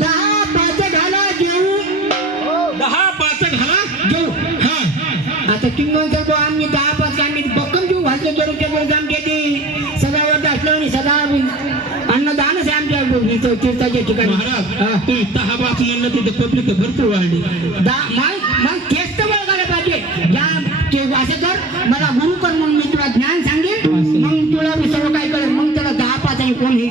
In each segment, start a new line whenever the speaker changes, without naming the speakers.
दहा पाच घाला घेऊ. दहा पाच घाला घेऊ हा. आता किंगन करतो आम्ही दहा पाच आम्ही. बक्कम घेऊ भाजले करून त्याच्यावर जाम घेते सदा वर्ध असलं अन्नदानच आहे आमच्या ठिकाणी.
दहा पाच म्हणलं तिथे पब्लिक भरपूर वाढली.
दहा मग मग केस पाहिजे. या ते मला गुरु कर मग मी तुला ज्ञान सांगेल मग तुला सर्व काय करेल मग त्याला दहा पाच आणि कोण हे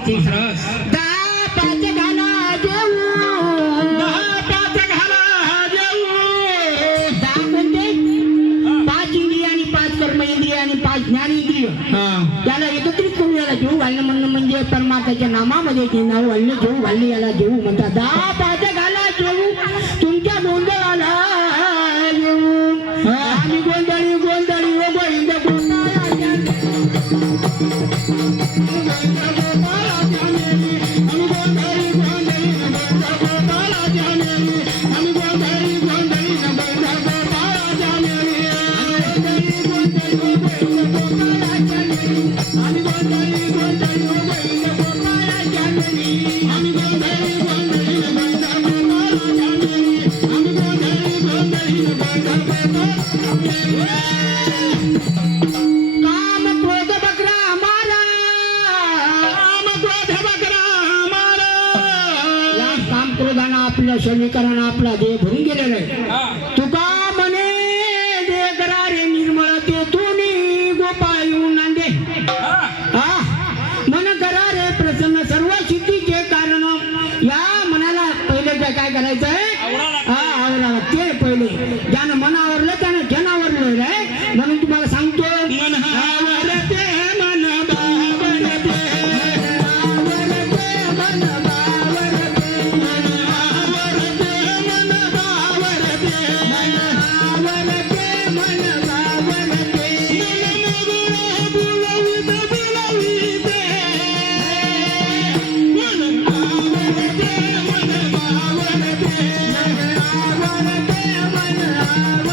इंद्रिय आणि पाच ज्ञान इंद्रिय
हा.
त्याला एकत्रित करून याला जेऊ घालणं म्हणणं म्हणजे परमात्याच्या नामामध्ये नाव घालणे जेऊ घालणे याला जेऊ म्हणतात. आपल्या शरीकरानं आपला देह भरून गेलेला आहे. तुका म्हणे दे करा रे निर्मळ ते तुम्ही गोपाळ नांदे हा. मन करा रे प्रसन्न सर्व सिद्धीचे कारण. या मनाला पहिले जे काय करायचं आहे हा आवराला ते पहिले. ज्यानं मन आवरलं त्यानं जन आवरलं रे म्हणून तुम्हाला सांगतो.
मन
आवरते. मन आवरते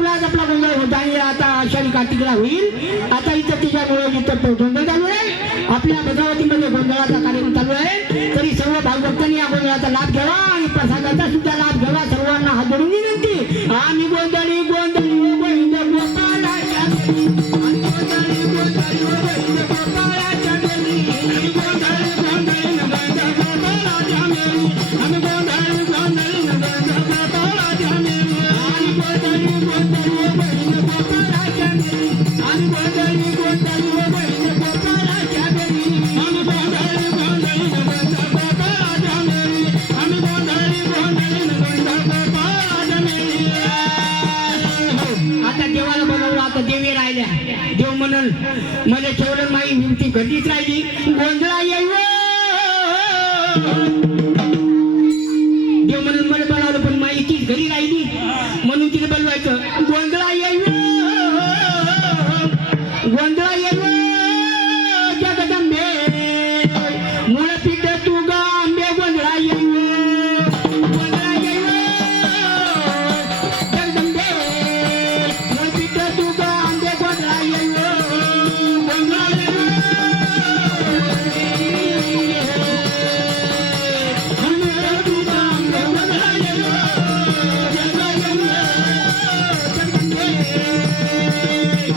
तुलाच आपला गोंधळ होता आणि आता आषाढी कार्तिकला होईल. आता इथं तिच्यामुळे इथं गोंधळ चालू आहे. आपल्या भद्रावतीमध्ये गोंधळाचा कार्यक्रम चालू आहे. तरी सर्व भागभक्तांनी या गोंधळाचा लाभ घ्यावा आणि प्रसादाचा सुद्धा लाभ घ्यावा. सर्वांना हात धरून देव मला ठेवलं माई विनती कधीच राहिली गोंधळा येऊ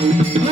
Thank you.